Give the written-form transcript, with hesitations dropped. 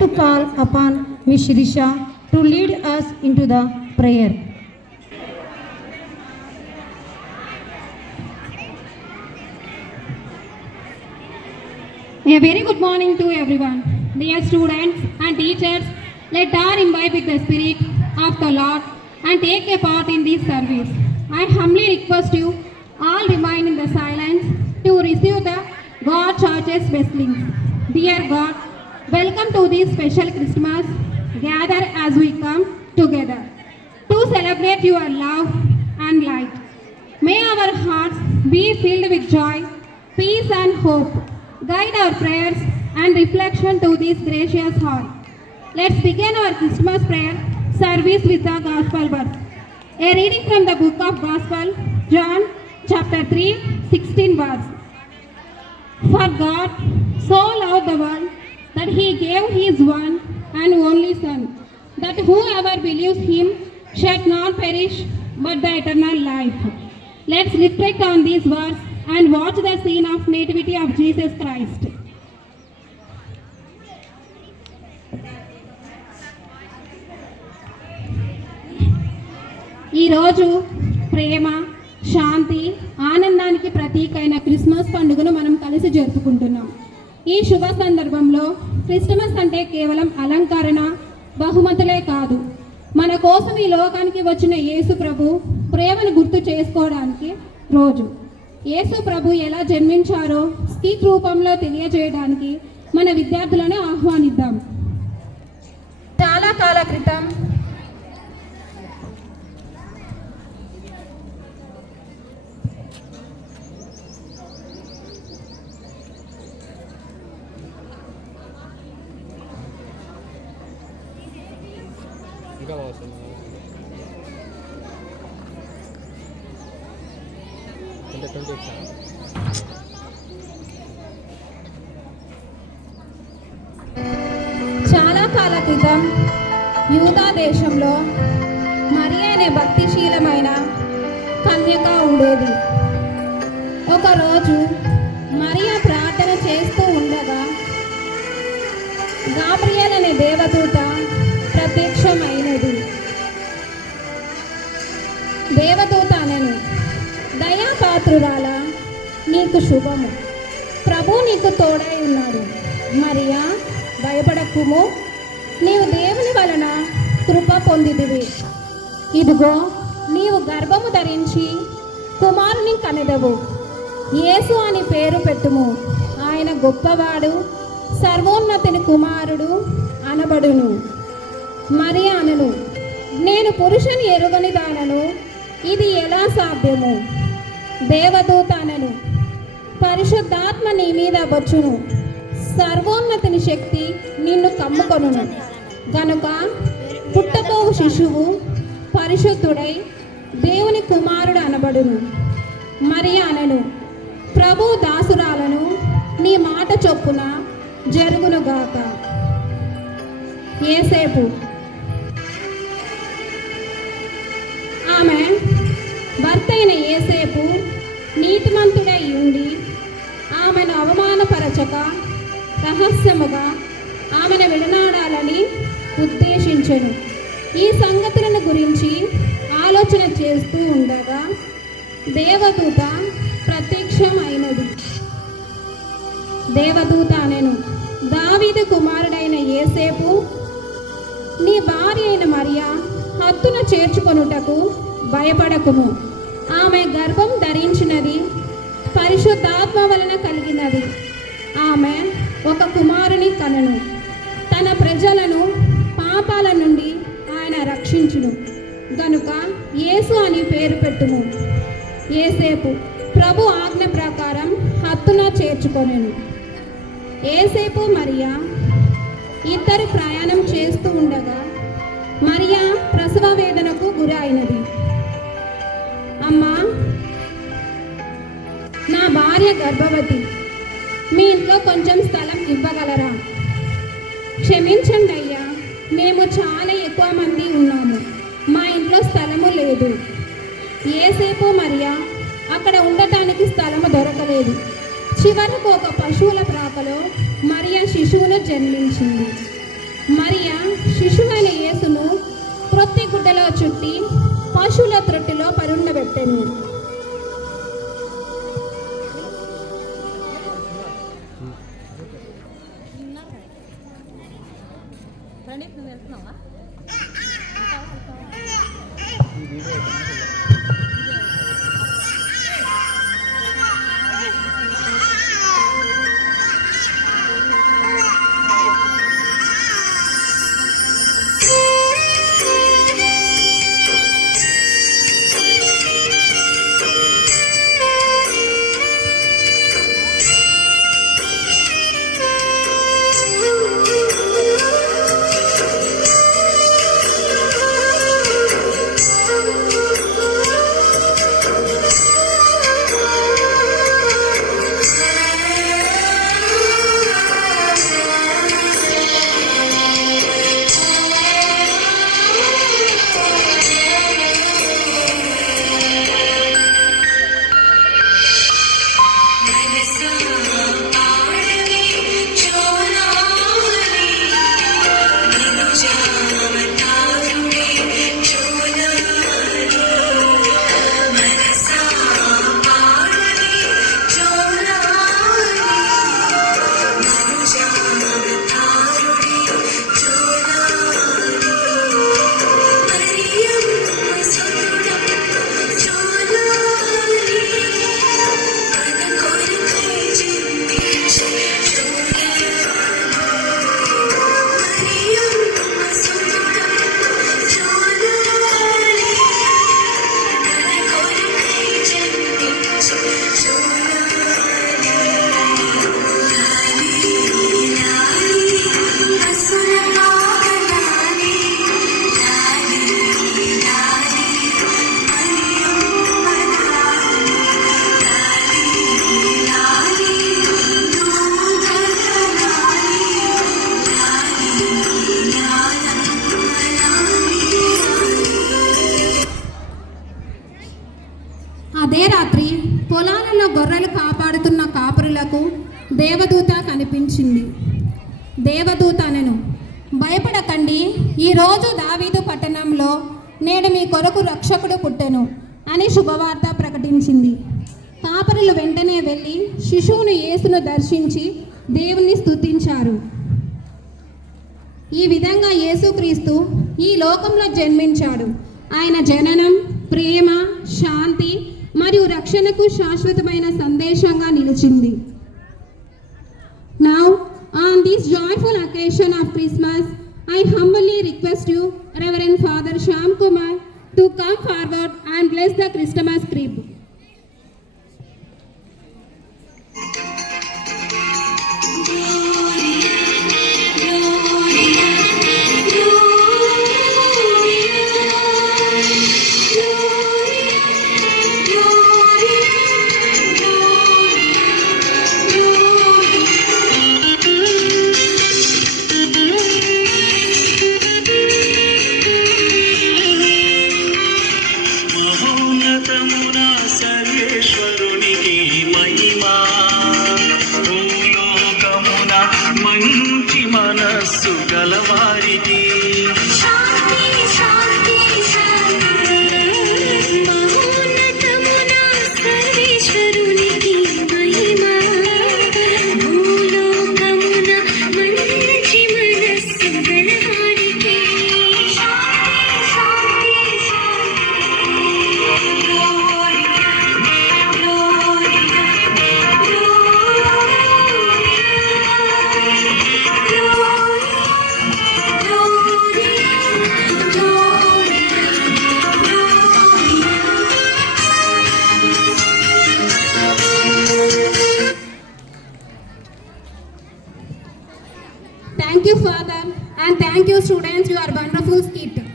to call upon Ms. Shirisha to lead us into the prayer. A very good morning to everyone. Dear students and teachers, let us imbibe with the spirit of the Lord and take a part in this service. I humbly request you all remain in the silence to receive the God Church's blessings. Dear God, welcome to this special Christmas. Gather as we come together to celebrate your love and light. May our hearts be filled with joy, peace and hope. Guide our prayers and reflection to this gracious heart. Let's begin our Christmas prayer service with the Gospel verse. A reading from the book of Gospel, John chapter 3, 16 verse. For God so loved the world that he gave his one and only Son, that whoever believes him shall not perish but the eternal life. Let's reflect on this verse and watch the scene of nativity of Jesus Christ. ఈరోజు ప్రేమ, శాంతి, ఆనందానికి ప్రతీక అయిన Christmas పండుగను మనం కలిసి జరుపుకుంటున్నాం. ఈ శుభ సందర్భంలో క్రిస్మస్ అంటే కేవలం అలంకరణ, బహుమతులే కాదు, మన కోసం ఈ లోకానికి వచ్చిన యేసు ప్రభు ప్రేమను గుర్తు చేసుకోవడానికి రోజు. యేసు ప్రభు ఎలా జన్మించారో స్కిట్ రూపంలో తెలియజేయడానికి మన విద్యార్థులను ఆహ్వానిద్దాం. చాలా కాల క్రితం చాలా కాల క్రితం యూదా దేశంలో మరియ అనే భక్తిశీలమైన కన్యక ఉండేది. ఒకరోజు మరియ ప్రార్థన చేస్తూ ఉండగా గాబ్రియల్ అనే దేవదూత ప్రత్యక్షమైనది. దేవదూత అనెను, దయాపాత్రురాల, నీకు శుభము, ప్రభు నీకు తోడై ఉన్నాడు. మరియా, భయపడకుము, నీవు దేవుని వలన కృప పొందిదివి. ఇదిగో, నీవు గర్భము ధరించి కుమారుని కనెదవు, యేసు అని పేరు పెట్టుము. ఆయన గొప్పవాడు, సర్వోన్నతిని కుమారుడు అనబడును. మరియా అనెను, నేను పురుషుని ఎరుగని దానను, ఇది ఎలా సాధ్యము? దేవదూత అనెను, పరిశుద్ధాత్మ నీ మీద వచ్చును, సర్వోన్నతిని శక్తి నిన్ను కమ్ముకొనును, గనుక పుట్టబోవు శిశువు పరిశుద్ధుడై దేవుని కుమారుడు అనబడును. మరియా అనెను, ప్రభు దాసురాలను నీ మాట చొప్పున జరుగునుగాక. యేసేపు ఆమె భర్త అయిన యేసేపు నీతిమంతుడై ఉండి ఆమెను అవమానపరచక రహస్యముగా ఆమెను విడనాడాలని ఉద్దేశించెను. ఈ సంగతులను గురించి ఆలోచన చేస్తూ ఉండగా దేవదూత ప్రత్యక్షమైనది. దేవదూత అనెను, దావీదు కుమారుడైన యేసేపు, నీ భార్య అయిన మరియా హత్తున చేర్చుకొనుటకు భయపడకుము. ఆమె గర్భం ధరించినది పరిశుద్ధాత్మ వలన కలిగినది. ఆమె ఒక కుమారుని కనెను. తన ప్రజలను పాపాల నుండి ఆయన రక్షించును, గనుక యేసు అని పేరు పెట్టుము. యేసేపు ప్రభు ఆజ్ఞ ప్రకారం హత్తున చేర్చుకొనెను. యేసేపు మరియా ఇద్దరు ప్రయాణం చేస్తూ ఉండగా మరియా ప్రసవ వేదనకు గురైనది. అమ్మా, నా భార్య గర్భవతి, మీ ఇంట్లో కొంచెం స్థలం ఇవ్వగలరా? క్షమించండి అయ్యా, మేము చాలా ఎక్కువ మంది ఉన్నాము, మా ఇంట్లో స్థలము లేదు. యేసేపు మరియా అక్కడ ఉండటానికి స్థలము దొరకలేదు. చివరకు ఒక పశువుల ప్రాకలో మరియా శిశువును జన్మించింది. ప్రణీత్ నువ్వు వెళ్తున్నావా? అదే రాత్రి పొలాలలో గొర్రెలు కాపాడుతున్న కాపురులకు దేవదూత కనిపించింది. దేవదూత అనెను, భయపడకండి, ఈరోజు దావీదు పట్టణంలో నేడు మీ కొరకు రక్షకుడు పుట్టెను అని శుభవార్త ప్రకటించింది. కాపరులు వెంటనే వెళ్ళి శిశువును యేసును దర్శించి దేవుని స్తుతించారు. ఈ విధంగా యేసుక్రీస్తు ఈ లోకంలో జన్మించాడు. ఆయన జననం ప్రేమ, శాంతి మరియు రక్షణకు శాశ్వతమైన సందేశంగా నిలిచింది. Now, on this joyful occasion of Christmas, I humbly request you, Reverend Father Shyam Kumar, to come forward and bless the Christmas crib. మంచి మనస్సు గలవారికి Thank you, Father, and thank you, students. You are wonderful skit.